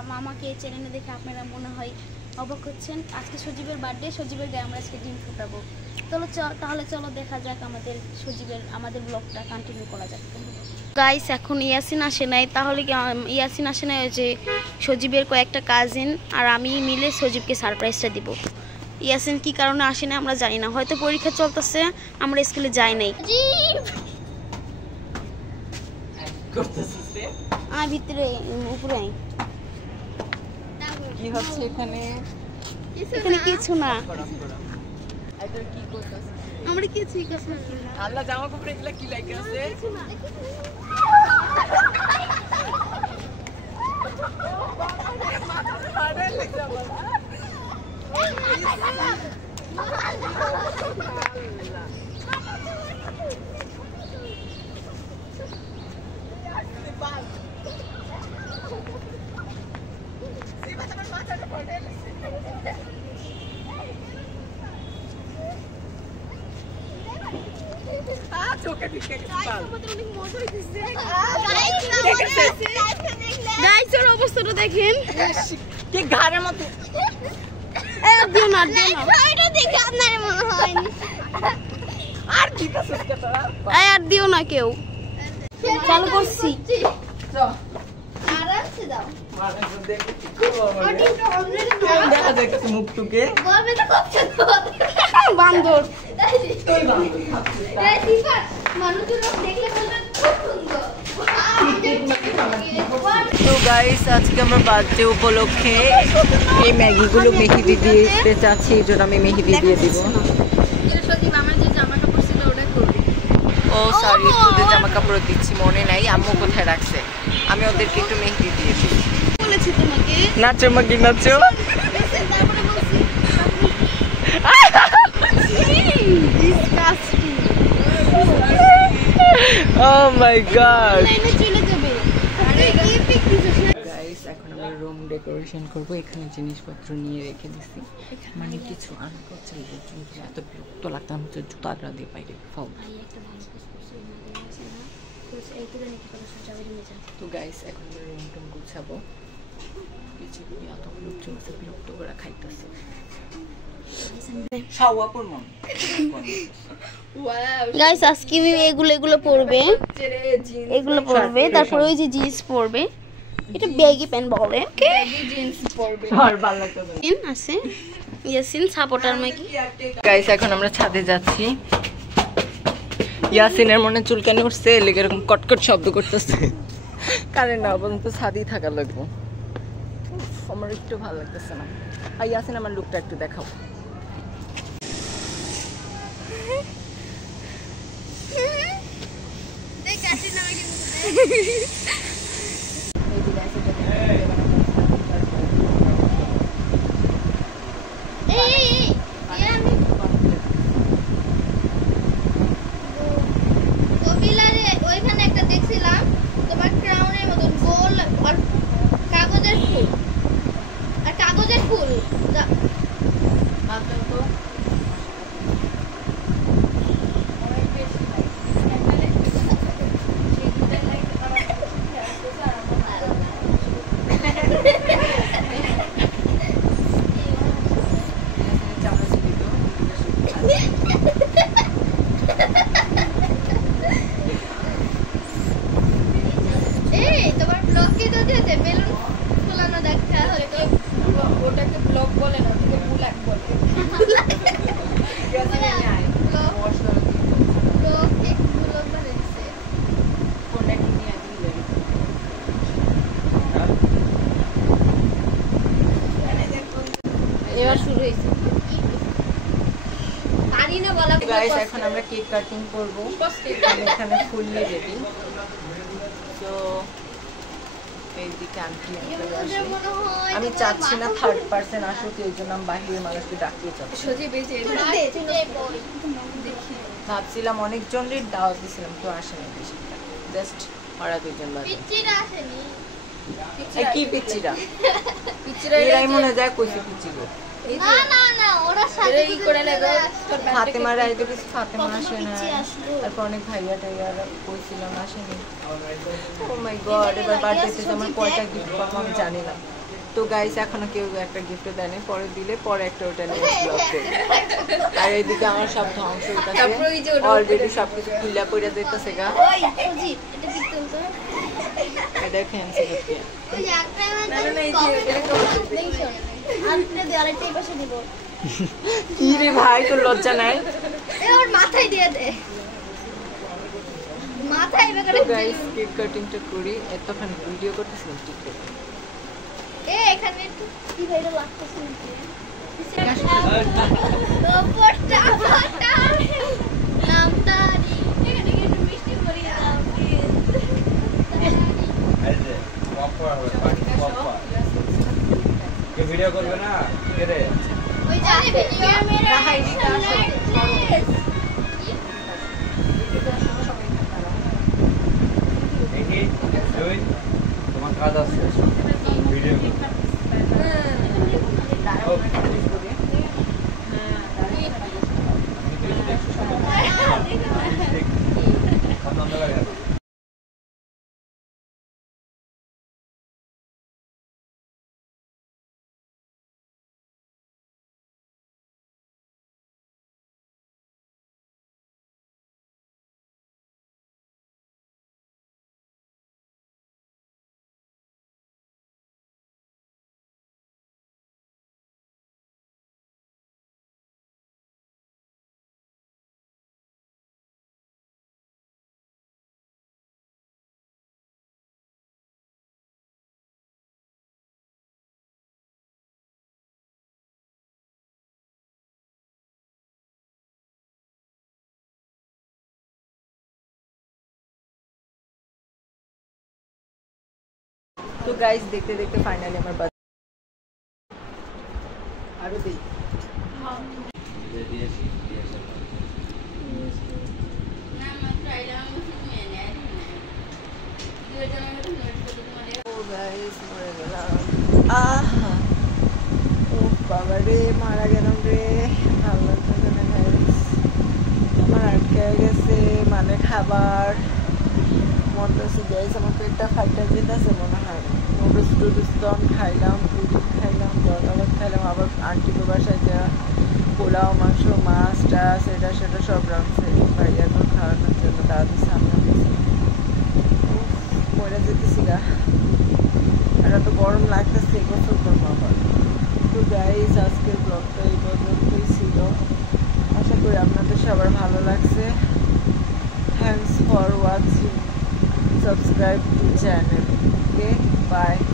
আমাকে এই চ্যানেলে দেখে আপনারা মনে হয় অবাক হচ্ছেন। আজকে সজীবের বার্থডে, সজীবের গায়ে আমরা আজকে ডিম ফুটাবো। তাহলে চলো দেখা যাক আমাদের ব্লগটা কন্টিনিউ করা যাক। গাইস এখন ইয়াসিন আসে নাই, তাহলে কি ইয়াসিন আসে নাই যে সজীবের কয়েকটা কাজিন আর আমি মিলে সজীবকে সারপ্রাইজটা দিব। ইয়াসিন কি কারণে আসে না আমরা জানি না, হয়তো পরীক্ষা চলতেছে, আমরা স্কুলে যাই নাই। ভিতরে উপরে কি হচ্ছে এখানে? এখানে কিছু না, কি করতেছ? আমরা কিছুই করছি না। আল্লাহ জামা কাপড় এগুলা কি লাগে আছে? অবস্থাটা দেখেন, কি ঘাড়ের মতো। আর দিও না কেউ। চালু করছি, দেখা যায় মুখ টুকে বান্দর। তো গাইস আজকে আমার বার্থডে উপলক্ষে এই ম্যাগিগুলো মেহেদি দিতে চাচ্ছি, এই জন্য আমি মেহেদি দিয়ে দিব। ও সরি, তোদের জামা কাপড় দিচ্ছি, মনে নাই আম্মু কোথায় রাখছে, আমি ওদেরকে একটু মেহেদি দিয়ে দিই। বলেছি তোমাকে নাচো মাগি নাচো। Oh my god. গাইস এখন আমরা রুম ডেকোরেশন করব, এখানে জিনিসপত্র নিয়ে রেখে দিছি, মানে কিছু আনকোচ এত বিরক্ত লাগতাম হচ্ছে জুতাটা দিয়ে বাইরে ফাও। তো গাইস এখন আমরা রুম টুম গুছাবো, পিছিয়ে এত লোক চলছে, বিরক্ত করে খাইতেছে। গাইস আজকে এগুলো পরবে, তারপরে ওই যে জিন্স পরবে, এটা ব্যাগি প্যান্ট বলে, ব্যাগি জিন্স পরবে, আর ভালো লাগবে আছে ইয়াসিন সাপোর্টার মাগি। গাইস এখন আমরা ছাদে যাচ্ছি, ইয়াসিনের মনে চুলকানি উঠছে, লেগে এরকম কটকট শব্দ করতেছে, কারণ না পর্যন্ত ছাদেই থাকা লাগবে, আমার একটু ভালো লাগতেছে না। আর ইয়াসিন আমার লুকটা একটু দেখাও। ওইখানে একটা দেখছিলাম তোমার ক্রাউনের মতন গোল আর কাগজের ফুল তোমার ব্লগে তো দিয়েছে বেলুন ফুলানো দেখা হয়তো, ওটাকে ব্লগ বলে না, তুমি ব্লগ বলে। এবার শুরু হয়েছে, পারি না বলা। গাইস এখন আমরা কেক কাটিং করব, এখানে ফুল নিয়ে রেডি। তো এইদিকে আন্টি চলে আসে, আমি চাচ্ছি না থার্ড পারসন আসুক, এই জন্য আমি বাহিরের মানুষকে ডাকিয়ে চাচ্ছি। ভাবছিলাম অনেকজনের দাওয়াত দিয়েছিলাম, কেউ আসেনি বেশি, জাস্ট ওরা দুজন বাজে। কি পিচ্চিরা? এরাই মনে যায় কইছে পিচ্চিগো। ফাতেমা আসে না, তারপর অনেক ভাইয়া টাইয়ারা কইছিলাম আসেনি। ও মাই গড, এবার বার্থডেতে আমার কয়টা গিফট পাবো আমি জানি না। তো গাইস এখনো কেউ একটা গিফট দেয়নি, পরে দিলে পরে একটা ওটা নিয়ে ব্লগ করব। আর এইদিকে আমার সব ধ্বংস হইতাছে, অলরেডি সবকিছু খুইলা পড়ে যাইতাছে গা। ওই সজীব এটা পিস্তল তো এটা ফ্যান্সি করতে ওই একটা আরেকটা দে, আরেকটা এই পাশে দিব। কি রে ভাই, তোর লজ্জা নাই? এ ওর মাথায় দিয়ে দে, মাথায় বেকারে। তো গাইস কেক কাটিংটা করি, এতক্ষণ ভিডিও করতেছি টিকটক। এ এখানে একটু কি ভাইরা লাগতেছে নাকি? ওপরটা ওপরটা নামটা এখানে একটু মিষ্টি ভরিয়ে দাও প্লিজ। এই যে পপকর্ন হবে, পানি পপকর্ন। কে ভিডিও করবে না? কে রে? ওই যে ক্যামেরা দেখি দুই তোমার কাজ আছে ভিডিও তো গাইস দেখতে দেখতে ফাইনালি আমার আরো দেই। ও গাইস মরে গেলাম। আহা ও বাবা রে, মারা গেলাম রে, ভালো লাগছে না গাইস। আমার আটকে গেছে মানে খাবার মরতেছি গাইস, আমার পেটটা ফাইটা যেতেছে মনে হয়। নুডলস টুডলস তো আমি খাইলাম, পুডিং খাইলাম, জলখাবার খাইলাম, আবার আন্টিকে বাসায় যা পোলাও মাংস মাছ টাছ এটা সেটা সব রাখছে ভাইয়া তো খাওয়ানোর জন্য, দাদির সামনে মরে যেতেছি গা। আর এত গরম লাগতেছে, গোসল করবো আবার। তো গাইস আজকের ব্লগটা এই পর্যন্তই ছিল, আশা করি আপনাদের সবার ভালো লাগছে। Thanks for watching, subscribe to channel. Okay, bye.